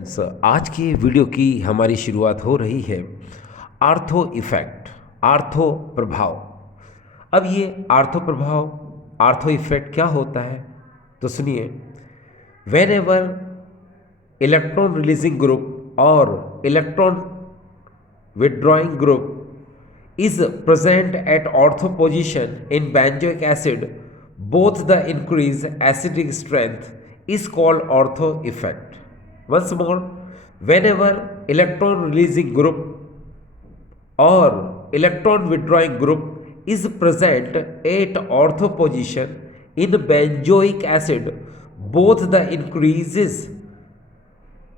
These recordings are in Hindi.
आज की वीडियो की हमारी शुरुआत हो रही है आर्थो इफेक्ट, आर्थो प्रभाव। अब ये आर्थो प्रभाव, आर्थो इफेक्ट क्या होता है? तो सुनिए। When ever electron releasing group और electron withdrawing group is present at ortho position in benzoic acid, both the increased acidic strength is called ortho effect. Once more, whenever electron releasing group or electron withdrawing group is present at ortho position in benzoic acid, both the increases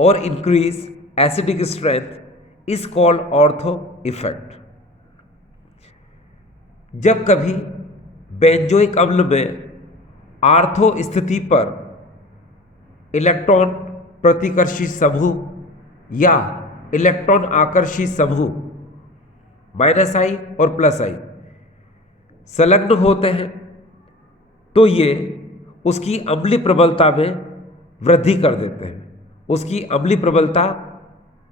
or increase acidic strength is called ortho effect. जब कभी बेंजोइक अम्ल में आर्थो स्थिति पर इलेक्ट्रॉन प्रतिकर्षी समूह या इलेक्ट्रॉन आकर्षी समूह माइनस आई और प्लस आई संलग्न होते हैं तो ये उसकी अम्लीय प्रबलता में वृद्धि कर देते हैं, उसकी अम्लीय प्रबलता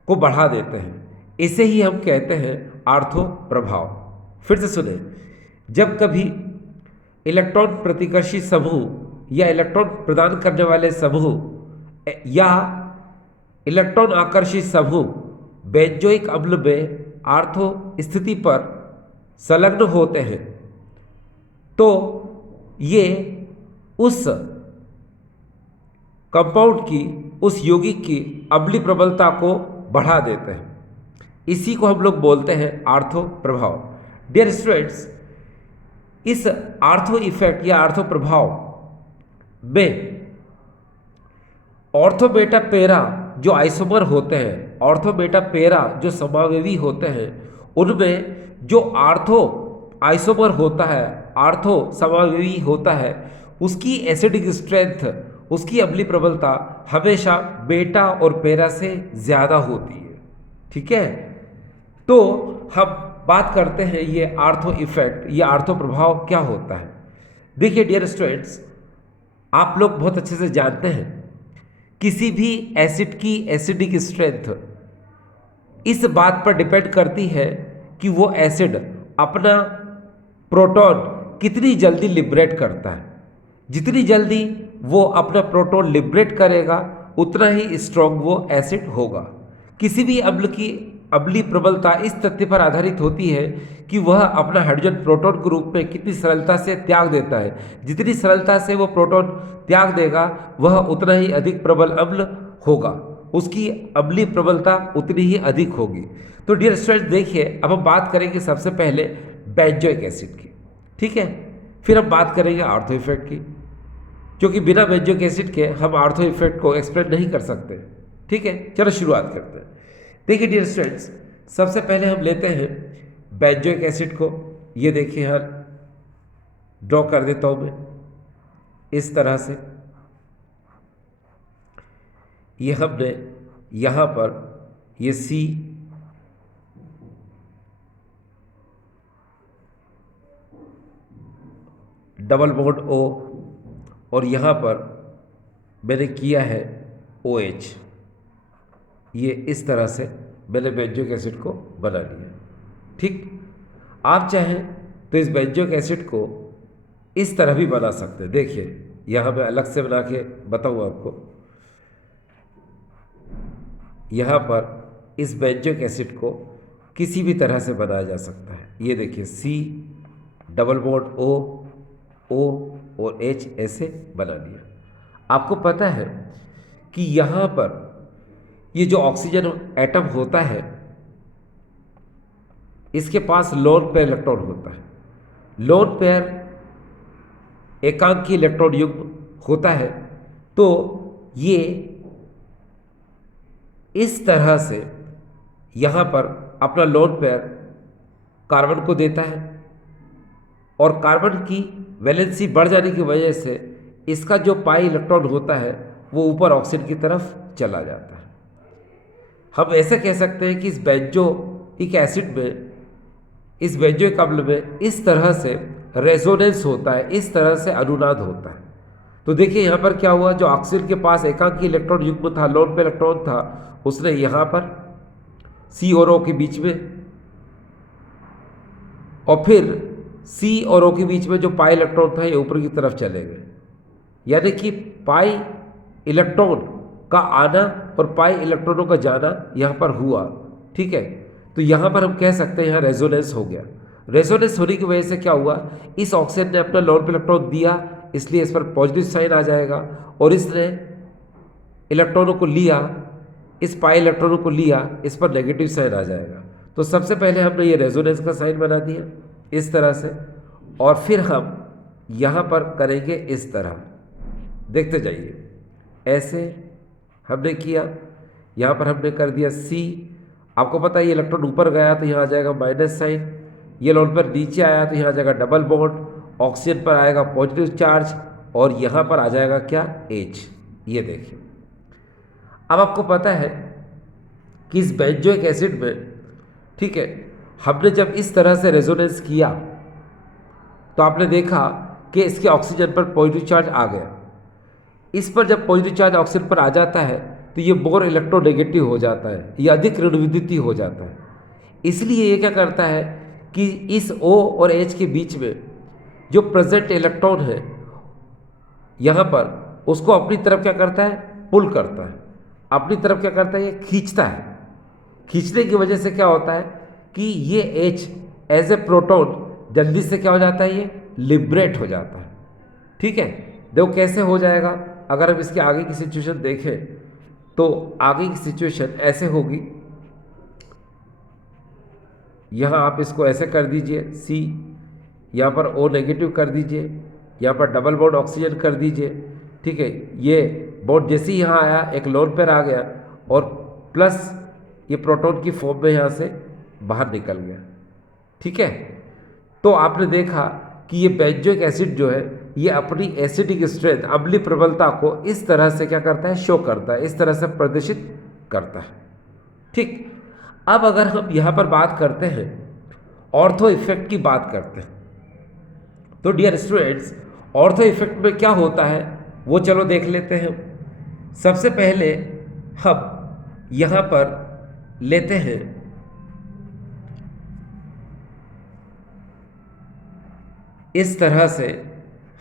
को बढ़ा देते हैं। इसे ही हम कहते हैं आर्थो प्रभाव। फिर से सुने। जब कभी इलेक्ट्रॉन प्रतिकर्षी समूह या इलेक्ट्रॉन प्रदान करने वाले समूह या इलेक्ट्रॉन आकर्षी समूह बेंजोइक अम्ल में आर्थो स्थिति पर संलग्न होते हैं तो ये उस कंपाउंड की, उस यौगिक की अम्लीय प्रबलता को बढ़ा देते हैं। इसी को हम लोग बोलते हैं आर्थो प्रभाव। डियर स्टूडेंट्स, इस आर्थो इफेक्ट या आर्थो प्रभाव में ऑर्थो बेटा पेरा जो आइसोमर होते हैं, ऑर्थो बेटा पेरा जो समावेवी होते हैं, उनमें जो आर्थो आइसोमर होता है, आर्थो समावेवी होता है, उसकी एसिडिक स्ट्रेंथ, उसकी अम्लीय प्रबलता हमेशा बेटा और पेरा से ज़्यादा होती है। ठीक है, तो हम बात करते हैं ये आर्थो इफेक्ट या आर्थो प्रभाव क्या होता है। देखिए डियर स्टूडेंट्स, आप लोग बहुत अच्छे से जानते हैं किसी भी एसिड की एसिडिक स्ट्रेंथ इस बात पर डिपेंड करती है कि वो एसिड अपना प्रोटॉन कितनी जल्दी लिबरेट करता है। जितनी जल्दी वो अपना प्रोटॉन लिबरेट करेगा उतना ही स्ट्रॉन्ग वो एसिड होगा। किसी भी अम्ल की अम्लीय प्रबलता इस तथ्य पर आधारित होती है कि वह अपना हाइड्रोजन प्रोटॉन के रूप में कितनी सरलता से त्याग देता है। जितनी सरलता से वो प्रोटॉन त्याग देगा वह उतना ही अधिक प्रबल अम्ल होगा, उसकी अम्लीय प्रबलता उतनी ही अधिक होगी। तो डियर स्टूडेंट देखिए, अब हम बात करेंगे सबसे पहले बेंजोइक एसिड की। ठीक है, फिर हम बात करेंगे आर्थो इफेक्ट की, क्योंकि बिना बेंजोइक एसिड के हम आर्थो इफेक्ट को एक्सप्लेन नहीं कर सकते। ठीक है, चलो शुरुआत करते हैं। देखिए डियर स्टूडेंट्स, सबसे पहले हम लेते हैं बेंजोइक एसिड को। ये देखिए यहाँ ड्रॉ कर देता हूँ मैं इस तरह से। ये हमने यहाँ पर ये सी डबल बॉन्ड ओ और यहाँ पर मैंने किया है OH। ये इस तरह से मैंने बेंजोइक एसिड को बना लिया। ठीक, आप चाहें तो इस बेंजोइक एसिड को इस तरह भी बना सकते हैं। देखिए यहाँ मैं अलग से बना के बताऊँ आपको। यहाँ पर इस बेंजोइक एसिड को किसी भी तरह से बनाया जा सकता है। ये देखिए C डबल बॉन्ड O और H ऐसे बना लिया। आपको पता है कि यहाँ पर ये जो ऑक्सीजन एटम होता है इसके पास लोन पेयर इलेक्ट्रॉन होता है। लोन पेयर एकांकी इलेक्ट्रॉन युग्म होता है। तो ये इस तरह से यहाँ पर अपना लोन पेयर कार्बन को देता है और कार्बन की वैलेंसी बढ़ जाने की वजह से इसका जो पाई इलेक्ट्रॉन होता है वो ऊपर ऑक्सीजन की तरफ चला जाता है। हम ऐसे कह सकते हैं कि इस बेंजोइक एसिड में, इस बेंजोइक अम्ल में इस तरह से रेजोनेंस होता है, इस तरह से अनुनाद होता है। तो देखिए यहाँ पर क्या हुआ, जो ऑक्सीजन के पास एकांकी इलेक्ट्रॉन युग्म था, लोन पे इलेक्ट्रॉन था, उसने यहाँ पर C और O के बीच में, और फिर C और O के बीच में जो पाई इलेक्ट्रॉन था ये ऊपर की तरफ चले गए, यानी कि पाई इलेक्ट्रॉन का आना और पाई इलेक्ट्रॉनों का जाना यहाँ पर हुआ। ठीक है, तो यहाँ पर हम कह सकते हैं यहाँ रेजोनेंस हो गया। रेजोनेंस होने की वजह से क्या हुआ, इस ऑक्सीजन ने अपना लोन पे इलेक्ट्रॉन दिया, इसलिए इस पर पॉजिटिव साइन आ जाएगा, और इसने इलेक्ट्रॉनों को लिया, इस पाई इलेक्ट्रॉनों को लिया, इस पर नेगेटिव साइन आ जाएगा। तो सबसे पहले हमने ये रेजोनेंस का साइन बना दिया इस तरह से, और फिर हम यहाँ पर करेंगे इस तरह, देखते जाइए। ऐसे हमने किया, यहाँ पर हमने कर दिया C, आपको पता है ये इलेक्ट्रॉन ऊपर गया तो यहाँ आ जाएगा माइनस साइन, ये लोन पर नीचे आया तो यहाँ आ जाएगा डबल बॉन्ड, ऑक्सीजन पर आएगा पॉजिटिव चार्ज, और यहाँ पर आ जाएगा क्या, H। ये देखिए, अब आपको पता है कि इस बेंजोइक एसिड में, ठीक है, हमने जब इस तरह से रेजोनेंस किया तो आपने देखा कि इसके ऑक्सीजन पर पॉजिटिव चार्ज आ गया। इस पर जब पॉजिटिव चार्ज ऑक्सीजन पर आ जाता है तो ये मोर इलेक्ट्रोनेगेटिव हो जाता है, ये अधिक ऋण विद्युतीय हो जाता है। इसलिए ये क्या करता है कि इस O और H के बीच में जो प्रेजेंट इलेक्ट्रॉन है यहाँ पर, उसको अपनी तरफ क्या करता है, पुल करता है, अपनी तरफ क्या करता है, ये खींचता है। खींचने की वजह से क्या होता है कि ये H एज ए प्रोटॉन जल्दी से क्या हो जाता है, ये लिबरेट हो जाता है। ठीक है, देखो कैसे हो जाएगा। अगर हम इसके आगे की सिचुएशन देखें तो आगे की सिचुएशन ऐसे होगी, यहाँ आप इसको ऐसे कर दीजिए C, यहाँ पर O नेगेटिव कर दीजिए, यहाँ पर डबल बॉन्ड ऑक्सीजन कर दीजिए। ठीक है, ये बॉन्ड जैसे ही यहाँ आया एक लोन पेयर आ गया, और प्लस ये प्रोटॉन की फॉर्म में यहाँ से बाहर निकल गया। ठीक है, तो आपने देखा कि ये बेंजोइक एसिड जो है ये अपनी एसिडिक स्ट्रेंथ, अम्लीय प्रबलता को इस तरह से क्या करता है, शो करता है, इस तरह से प्रदर्शित करता है। ठीक, अब अगर हम यहाँ पर बात करते हैं ऑर्थो इफेक्ट की बात करते हैं, तो डियर स्टूडेंट्स ऑर्थो इफेक्ट में क्या होता है वो चलो देख लेते हैं। सबसे पहले हम यहाँ पर लेते हैं इस तरह से,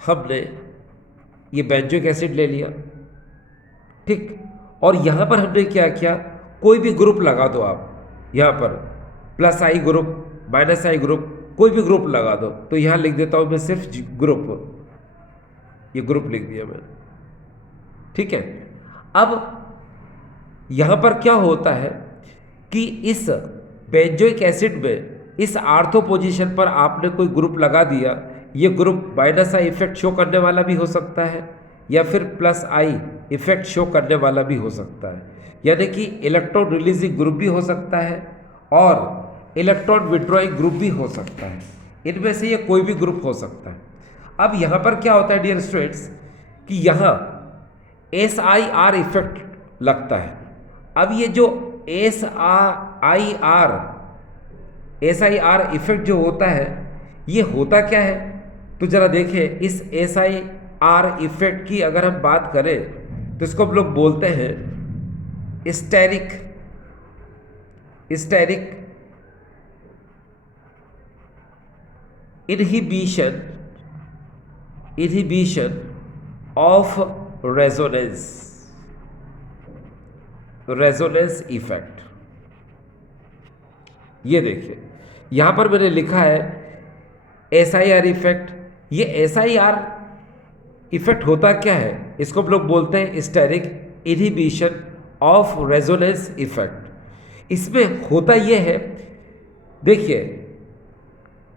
हमने ये बेंजोइक एसिड ले लिया। ठीक, और यहाँ पर हमने क्या किया, कोई भी ग्रुप लगा दो आप, यहाँ पर प्लस आई ग्रुप, माइनस आई ग्रुप, कोई भी ग्रुप लगा दो। तो यहाँ लिख देता हूँ मैं सिर्फ ग्रुप, ये ग्रुप लिख दिया मैंने। ठीक है, अब यहाँ पर क्या होता है कि इस बेंजोइक एसिड में इस आर्थो पोजीशन पर आपने कोई ग्रुप लगा दिया, ये group minus I effect show करने वाला भी हो सकता है, या फिर प्लस आई इफेक्ट शो करने वाला भी हो सकता है, यानी कि इलेक्ट्रॉन रिलीजिंग ग्रुप भी हो सकता है और इलेक्ट्रॉन विड्रॉइंग ग्रुप भी हो सकता है। इनमें से ये कोई भी ग्रुप हो सकता है। अब यहाँ पर क्या होता है डियर स्टूडेंट्स कि यहाँ SIR इफेक्ट लगता है। अब ये जो SIR इफेक्ट जो होता है, ये होता क्या है, तो जरा देखें। इस SIR इफेक्ट की अगर हम बात करें तो इसको हम लोग बोलते हैं steric inhibition of resonance effect. ये देखिए यहाँ पर मैंने लिखा है SIR इफेक्ट। ये SIR इफेक्ट होता क्या है, इसको हम लोग बोलते हैं steric inhibition of resonance effect. इसमें होता यह है, देखिए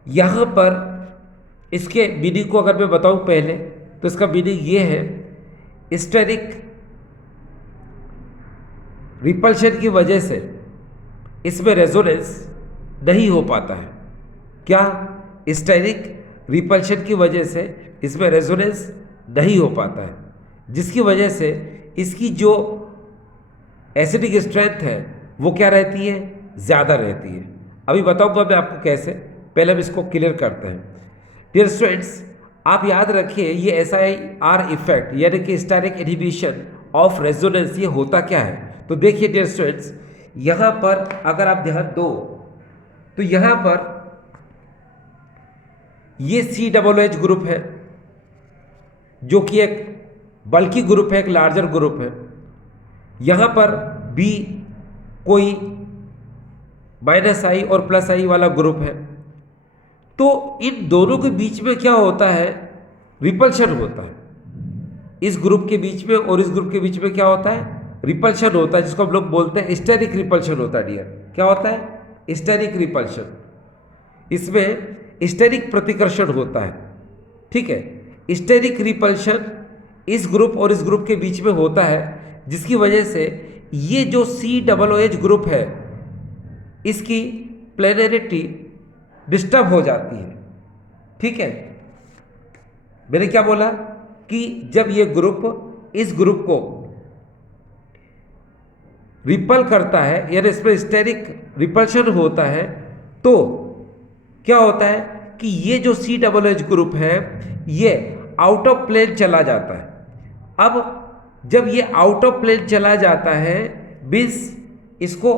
यहाँ पर इसके मीनिंग को अगर मैं बताऊं पहले, तो इसका मीनिंग ये है, स्टेरिक रिपल्शन की वजह से इसमें रेजोनेंस नहीं हो पाता है। क्या, स्टेरिक रिपल्शन की वजह से इसमें रेजोनेंस नहीं हो पाता है, जिसकी वजह से इसकी जो एसिडिक स्ट्रेंथ है वो क्या रहती है, ज़्यादा रहती है। अभी बताऊंगा मैं आपको कैसे, पहले हम इसको क्लियर करते हैं। डियर स्टूडेंट्स, आप याद रखिए ये SIR इफेक्ट यानी कि स्टेरिक इनहिबिशन ऑफ रेजोनेंस ये होता क्या है। तो देखिए डियर स्टूडेंट्स, यहाँ पर अगर आप ध्यान दो तो यहाँ पर ये COOH ग्रुप है जो कि एक बल्कि ग्रुप है, एक लार्जर ग्रुप है। यहाँ पर B कोई -I और +I वाला ग्रुप है। तो इन दोनों के बीच में क्या होता है, रिपल्शन होता है। इस ग्रुप के बीच में और इस ग्रुप के बीच में क्या होता है, रिपल्शन होता है, जिसको हम लोग बोलते हैं स्टेरिक रिपल्शन होता है डियर। क्या होता है, स्टेरिक रिपल्शन। इसमें स्टेरिक प्रतिकर्षण होता है, ठीक है। स्टेरिक रिपल्शन इस ग्रुप और इस ग्रुप के बीच में होता है, जिसकी वजह से ये जो COOH ग्रुप है इसकी प्लेनरिटी डिस्टर्ब हो जाती है, ठीक है। मैंने क्या बोला कि जब ये ग्रुप इस ग्रुप को रिपल करता है यानी इसमें स्टेरिक रिपल्शन होता है, तो क्या होता है कि ये जो COOH ग्रुप है ये आउट ऑफ प्लेन चला जाता है। अब जब ये आउट ऑफ प्लेन चला जाता है, मीन्स इसको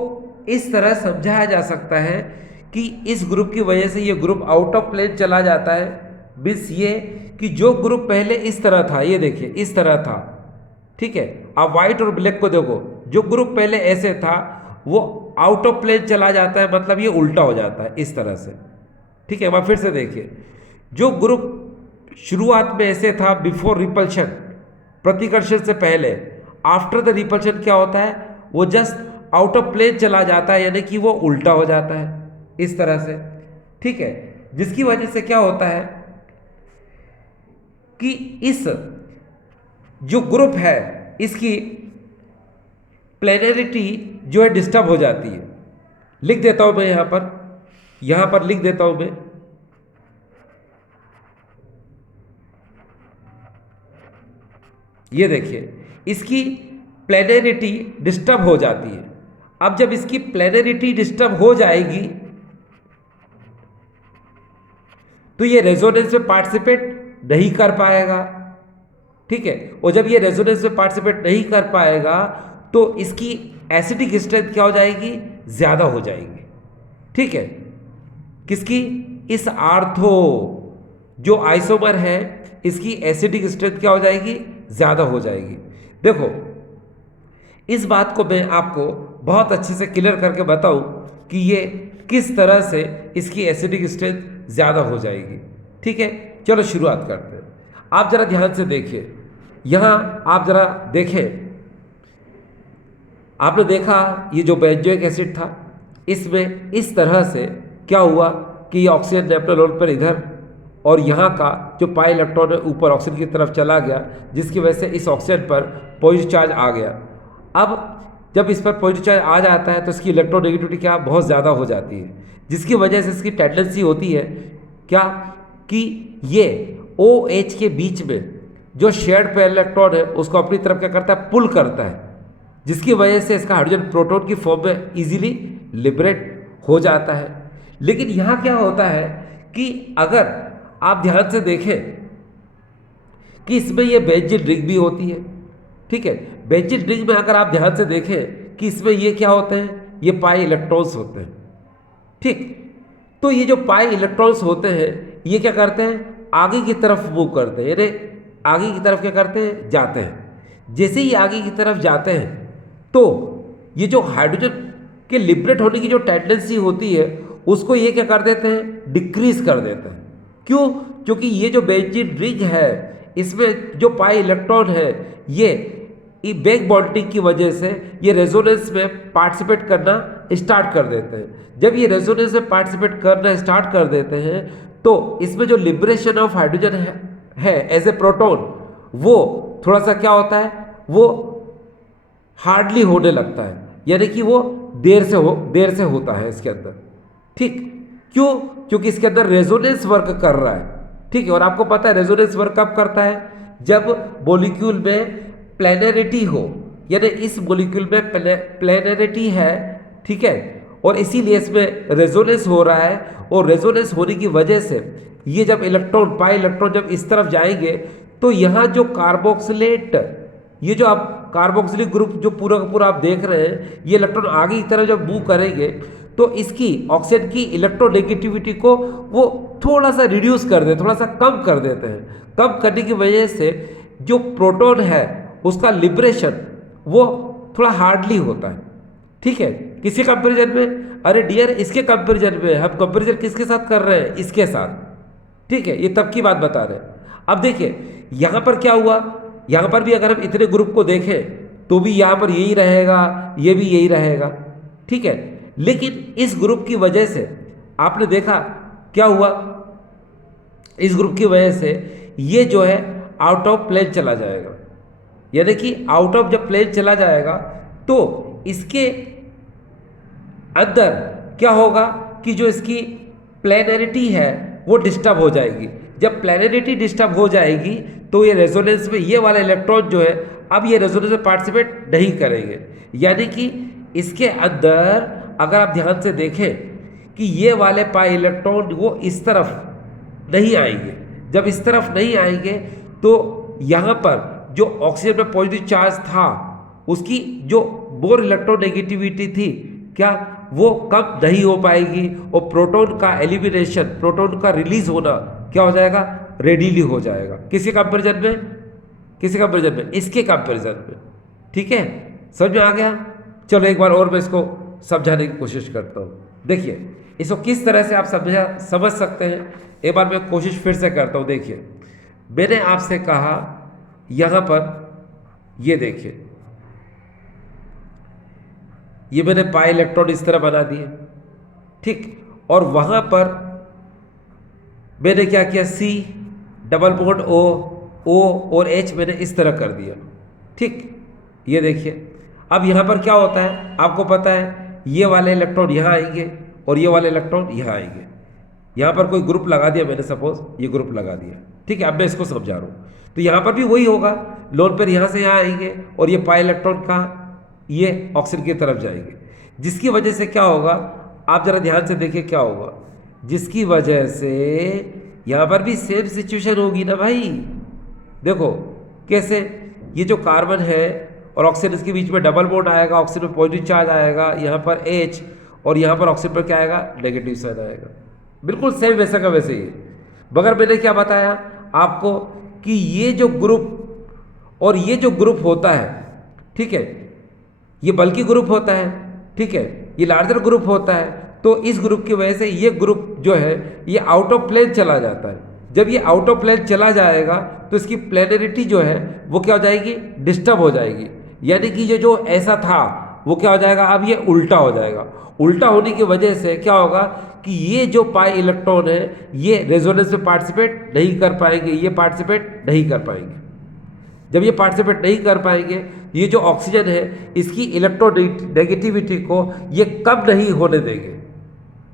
इस तरह समझाया जा सकता है कि इस ग्रुप की वजह से ये ग्रुप आउट ऑफ प्लेन चला जाता है। मीन्स ये कि जो ग्रुप पहले इस तरह था, ये देखिए इस तरह था, ठीक है। आप व्हाइट और ब्लैक को देखो, जो ग्रुप पहले ऐसे था वो आउट ऑफ प्लेन चला जाता है, मतलब ये उल्टा हो जाता है इस तरह से, ठीक है। वहाँ फिर से देखिए, जो ग्रुप शुरुआत में ऐसे था बिफोर रिपल्शन, प्रतिकर्षण से पहले, आफ्टर द रिपल्शन क्या होता है, वो जस्ट आउट ऑफ प्लेन चला जाता है, यानी कि वो उल्टा हो जाता है इस तरह से, ठीक है। जिसकी वजह से क्या होता है कि इस जो ग्रुप है इसकी प्लेनरिटी जो है डिस्टर्ब हो जाती है। लिख देता हूं मैं यहां पर लिख देता हूं मैं, ये देखिए इसकी प्लेनरिटी डिस्टर्ब हो जाती है। अब जब इसकी प्लेनरिटी डिस्टर्ब हो जाएगी तो ये रेजोनेंस में पार्टिसिपेट नहीं कर पाएगा, ठीक है। और जब ये रेजोनेंस में पार्टिसिपेट नहीं कर पाएगा तो इसकी एसिडिक स्ट्रेंथ क्या हो जाएगी, ज़्यादा हो जाएगी, ठीक है। किसकी, इस आर्थो जो आइसोमर है इसकी एसिडिक स्ट्रेंथ क्या हो जाएगी, ज़्यादा हो जाएगी। देखो इस बात को मैं आपको बहुत अच्छे से क्लियर करके बताऊं कि ये किस तरह से इसकी एसिडिक स्ट्रेंथ ज़्यादा हो जाएगी, ठीक है। चलो शुरुआत करते हैं। आप ज़रा ध्यान से देखिए, यहाँ आप ज़रा देखें, आपने देखा ये जो बेंजोइक एसिड था इसमें इस तरह से क्या हुआ कि ये ऑक्सीजन नेप्टोलोल पर इधर और यहाँ का जो पाई इलेक्ट्रॉन है ऊपर ऑक्सीजन की तरफ चला गया, जिसकी वजह से इस ऑक्सीजन पर पॉजिटिव चार्ज आ गया। अब जब इस पर पॉजिटिव चार्ज आ जाता है तो इसकी इलेक्ट्रोनेगेटिविटी क्या बहुत ज़्यादा हो जाती है, जिसकी वजह से इसकी टेंडेंसी होती है क्या कि ये OH के बीच में जो शेयर्ड पेयर इलेक्ट्रॉन है उसको अपनी तरफ क्या करता है, पुल करता है, जिसकी वजह से इसका हाइड्रोजन प्रोटॉन की फॉर्म में इजीली लिबरेट हो जाता है। लेकिन यहाँ क्या होता है कि अगर आप ध्यान से देखें कि इसमें ये बेंजीन रिंग भी होती है, ठीक है। बेंजीन रिंग में अगर आप ध्यान से देखें कि इसमें ये क्या होते हैं, ये पाई इलेक्ट्रॉन्स होते हैं, ठीक। तो ये जो पाई इलेक्ट्रॉन्स होते हैं ये क्या करते हैं, आगे की तरफ मूव करते हैं, यानी आगे की तरफ क्या करते हैं, जाते हैं। जैसे ही आगे की तरफ जाते हैं तो ये जो हाइड्रोजन के लिबरेट होने की जो टेंडेंसी होती है उसको ये क्या कर देते हैं, डिक्रीज कर देते हैं। क्यों, क्योंकि ये जो बेंजीन रिंग है इसमें जो पाई इलेक्ट्रॉन है ये बैक बॉन्डिंग की वजह से ये रेजोनेंस में पार्टिसिपेट करना स्टार्ट कर देते हैं। जब ये रेजोनेंस में पार्टिसिपेट करना स्टार्ट कर देते हैं तो इसमें जो लिबरेशन ऑफ हाइड्रोजन है एज ए प्रोटॉन, वो थोड़ा सा क्या होता है, वो हार्डली होने लगता है, यानी कि वो देर से होता है इसके अंदर, ठीक। क्यों, क्योंकि इसके अंदर रेजोनेंस वर्क कर रहा है, ठीक है। और आपको पता है रेजोनेंस वर्क कब करता है, जब मॉलिक्यूल में प्लेनरिटी हो, यानी इस मॉलिक्यूल में प्लेनरिटी है, ठीक है। और इसीलिए इसमें रेजोनेंस हो रहा है, और रेजोनेंस होने की वजह से ये जब इलेक्ट्रॉन पाई इलेक्ट्रॉन जब इस तरफ जाएंगे तो यहाँ जो कार्बोक्सिलेट, ये जो आप कार्बोक्सिलिक ग्रुप जो पूरा का पूरा आप देख रहे हैं, ये इलेक्ट्रॉन आगे की तरफ जब मूव करेंगे तो इसकी ऑक्सीजन की इलेक्ट्रोनेगेटिविटी को वो थोड़ा सा रिड्यूस कर देते, थोड़ा सा कम कर देते हैं। कम करने की वजह से जो प्रोटॉन है उसका लिबरेशन वो थोड़ा हार्डली होता है। ठीक है, किसी कंपेरिजन में, अरे डियर इसके कंपेरिजन में, हम कंपेरिजन किसके साथ कर रहे हैं, इसके साथ। ठीक है, ये तब की बात बता रहे हैं। अब देखिए यहाँ पर क्या हुआ, यहाँ पर भी अगर हम इतने ग्रुप को देखें तो भी यहाँ पर यही रहेगा, ये भी यही रहेगा। ठीक है, लेकिन इस ग्रुप की वजह से आपने देखा क्या हुआ, इस ग्रुप की वजह से ये जो है आउट ऑफ प्लेन चला जाएगा। यानी कि आउट ऑफ जब प्लेन चला जाएगा तो इसके अंदर क्या होगा कि जो इसकी प्लेनरिटी है वो डिस्टर्ब हो जाएगी। जब प्लेनरिटी डिस्टर्ब हो जाएगी तो ये रेजोनेंस में ये वाला इलेक्ट्रॉन जो है अब ये रेजोनेंस में पार्टिसिपेट नहीं करेंगे। यानी कि इसके अंदर अगर आप ध्यान से देखें कि ये वाले पाई इलेक्ट्रॉन वो इस तरफ नहीं आएंगे। जब इस तरफ नहीं आएंगे तो यहाँ पर जो ऑक्सीजन में पॉजिटिव चार्ज था उसकी जो बोर इलेक्ट्रोनेगेटिविटी थी क्या वो कम नहीं हो पाएगी और प्रोटॉन का एलिमिनेशन, प्रोटॉन का रिलीज होना क्या हो जाएगा, रेडीली हो जाएगा। किसी कंपेरिजन में, किसी कंपेरिजन में, इसके कंपेरिजन में। ठीक है, समझ में आ गया। चलो एक बार और मैं इसको समझाने की कोशिश करता हूँ। देखिए इसको किस तरह से आप समझ सकते हैं, एक बार मैं कोशिश फिर से करता हूँ। देखिए मैंने आपसे कहा यहाँ पर ये देखिए, ये मैंने पाई इलेक्ट्रॉन इस तरह बना दिए। ठीक, और वहाँ पर मैंने क्या किया, C डबल बॉन्ड O और H मैंने इस तरह कर दिया। ठीक, ये देखिए अब यहाँ पर क्या होता है आपको पता है, ये वाले इलेक्ट्रॉन यहाँ आएंगे और ये वाले इलेक्ट्रॉन यहाँ आएंगे। यहाँ पर कोई ग्रुप लगा दिया मैंने, सपोज ये ग्रुप लगा दिया। ठीक है, अब मैं इसको समझा रहा हूँ। तो यहाँ पर भी वही होगा, लोन पेयर यहाँ से यहाँ आएंगे और ये पाई इलेक्ट्रॉन का ये ऑक्सीजन की तरफ जाएंगे। जिसकी वजह से क्या होगा, आप जरा ध्यान से देखिए क्या होगा, जिसकी वजह से यहाँ पर भी सेम सिचुएशन होगी ना भाई। देखो कैसे, ये जो कार्बन है और ऑक्सीजन इसके बीच में डबल बॉन्ड आएगा, ऑक्सीजन में पॉजिटिव चार्ज आएगा, यहाँ पर H और यहाँ पर ऑक्सीजन पर क्या आएगा, नेगेटिव साइन आएगा। बिल्कुल सेम वैसा का वैसे ही। मगर मैंने क्या बताया आपको कि ये जो ग्रुप और ये जो ग्रुप होता है, ठीक है, ये बल्कि ग्रुप होता है। ठीक है, ये लार्जर ग्रुप होता है। तो इस ग्रुप की वजह से ये ग्रुप जो है ये आउट ऑफ प्लेन चला जाता है। जब ये आउट ऑफ प्लेन चला जाएगा तो इसकी प्लेनरिटी जो है वो क्या हो जाएगी, डिस्टर्ब हो जाएगी। यानी कि ये जो ऐसा था वो क्या हो जाएगा, अब ये उल्टा हो जाएगा। उल्टा होने की वजह से क्या होगा कि ये जो पाई इलेक्ट्रॉन है ये रेजोनेंस में पार्टिसिपेट नहीं कर पाएंगे, ये पार्टिसिपेट नहीं कर पाएंगे। जब ये पार्टिसिपेट नहीं कर पाएंगे, ये जो ऑक्सीजन है इसकी इलेक्ट्रोनेगेटिविटी को ये कम नहीं होने देंगे,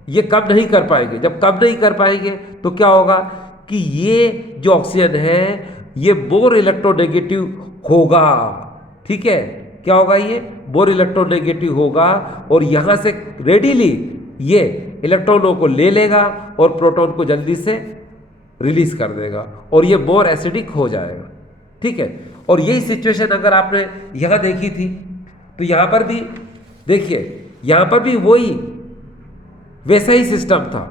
ये कम नहीं कर पाएंगे। जब कम नहीं कर पाएंगे तो क्या होगा कि ये जो ऑक्सीजन है ये बोर इलेक्ट्रोनेगेटिव होगा। ठीक है, क्या होगा, ये बोर इलेक्ट्रोनेगेटिव होगा और यहाँ से रेडीली ये इलेक्ट्रॉनों को ले लेगा और प्रोटॉन को जल्दी से रिलीज कर देगा और ये बोर एसिडिक हो जाएगा। ठीक है, और यही सिचुएशन अगर आपने यहाँ देखी थी तो यहाँ पर भी देखिए, यहाँ पर भी वही वैसा ही सिस्टम था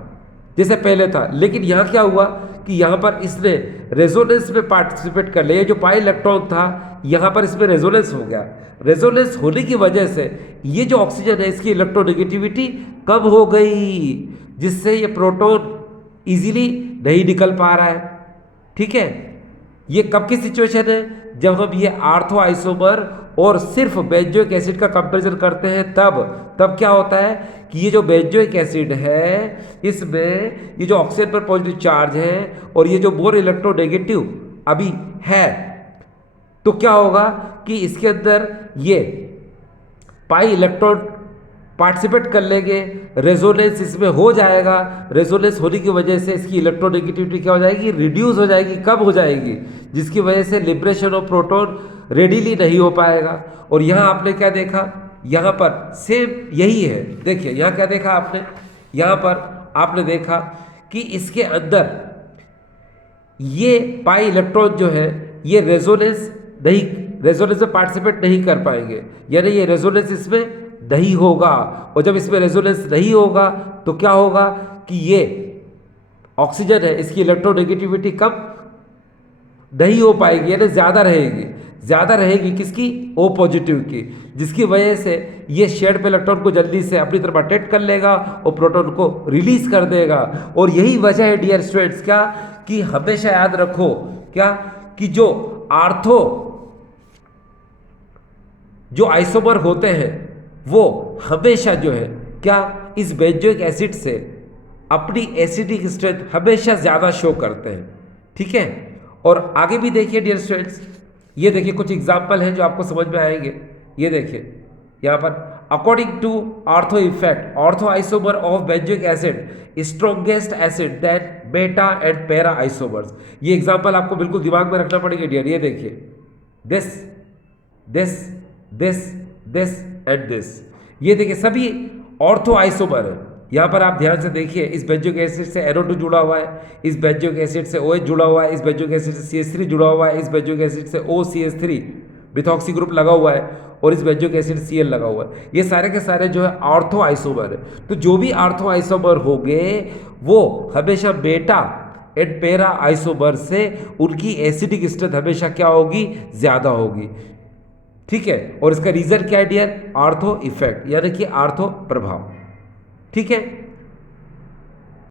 जैसे पहले था। लेकिन यहाँ क्या हुआ कि यहाँ पर इसने रेजोनेंस में पार्टिसिपेट कर लिया। जो पाई इलेक्ट्रॉन था यहाँ पर इसमें रेजोनेंस हो गया। रेजोनेंस होने की वजह से ये जो ऑक्सीजन है इसकी इलेक्ट्रोनेगेटिविटी कम हो गई, जिससे ये प्रोटॉन इजीली नहीं निकल पा रहा है। ठीक है, ये कब की सिचुएशन है, जब हम ये आर्थो आइसोमर और सिर्फ बेंजोइक एसिड का कंपैरिजन करते हैं तब क्या होता है कि ये जो बेंजोइक एसिड है इसमें ये जो ऑक्सीजन पर पॉजिटिव चार्ज है और ये जो बोर इलेक्ट्रोनेगेटिव अभी है, तो क्या होगा कि इसके अंदर ये पाई इलेक्ट्रॉन पार्टिसिपेट कर लेंगे, रेजोनेंस इसमें हो जाएगा। रेजोनेंस होने की वजह से इसकी इलेक्ट्रोनेगेटिविटी क्या हो जाएगी, रिड्यूस हो जाएगी, कम हो जाएगी, जिसकी वजह से लिबरेशन ऑफ प्रोटॉन रेडीली नहीं हो पाएगा। और यहाँ आपने क्या देखा, यहाँ पर सेम यही है। देखिए यहाँ क्या देखा आपने, यहाँ पर आपने देखा कि इसके अंदर ये पाई इलेक्ट्रॉन जो है ये रेजोनेंस में पार्टिसिपेट नहीं कर पाएंगे, यानी ये रेजोनेंस इसमें नहीं होगा। और जब इसमें रेजोनेंस नहीं होगा तो क्या होगा कि ये ऑक्सीजन है, इसकी इलेक्ट्रोनेगेटिविटी कम नहीं हो पाएगी, यानी ज़्यादा रहेगी किसकी, ओ पॉजिटिव की, जिसकी वजह से ये शेड पे इलेक्ट्रॉन को जल्दी से अपनी तरफ अट्रैक्ट कर लेगा और प्रोटॉन को रिलीज कर देगा। और यही वजह है डियर स्टूडेंट्स क्या, कि हमेशा याद रखो क्या, कि जो आइसोमर होते हैं वो हमेशा जो है क्या, इस बेंजोइक एसिड से अपनी एसिडिक स्ट्रेंथ हमेशा ज़्यादा शो करते हैं। ठीक है, और आगे भी देखिए डियर स्टूडेंट्स, ये देखिए कुछ एग्जाम्पल हैं जो आपको समझ में आएंगे। ये देखिए यहाँ पर, according to ortho effect, ortho isomer of benzoic acid strongest acid that beta and para isomers. ये एग्जाम्पल आपको बिल्कुल दिमाग में रखना पड़ेगा डियर। ये देखिए, this this this this and this, ये देखिए सभी ऑर्थो आइसोमर है। यहाँ पर आप ध्यान से देखिए, इस बेंजोइक एसिड से NO2 जुड़ा हुआ है, इस बेंजोइक एसिड से OH जुड़ा हुआ है, इस बेंजोइक एसिड से CH3 जुड़ा हुआ है, इस बेंजोइक एसिड से OCH3 मिथॉक्सी ग्रुप लगा हुआ है, और इस बेंजोइक एसिड Cl लगा हुआ है। ये सारे के सारे जो है ऑर्थो आइसोमर है। तो जो भी ऑर्थो आइसोमर होंगे वो हमेशा बेटा एंड पैरा आइसोमर से उनकी एसिडिक स्ट्रेंथ हमेशा क्या होगी, ज़्यादा होगी। ठीक है, और इसका रीजन क्या है डियर, ऑर्थो इफेक्ट, यानी कि ऑर्थो प्रभाव। ठीक है।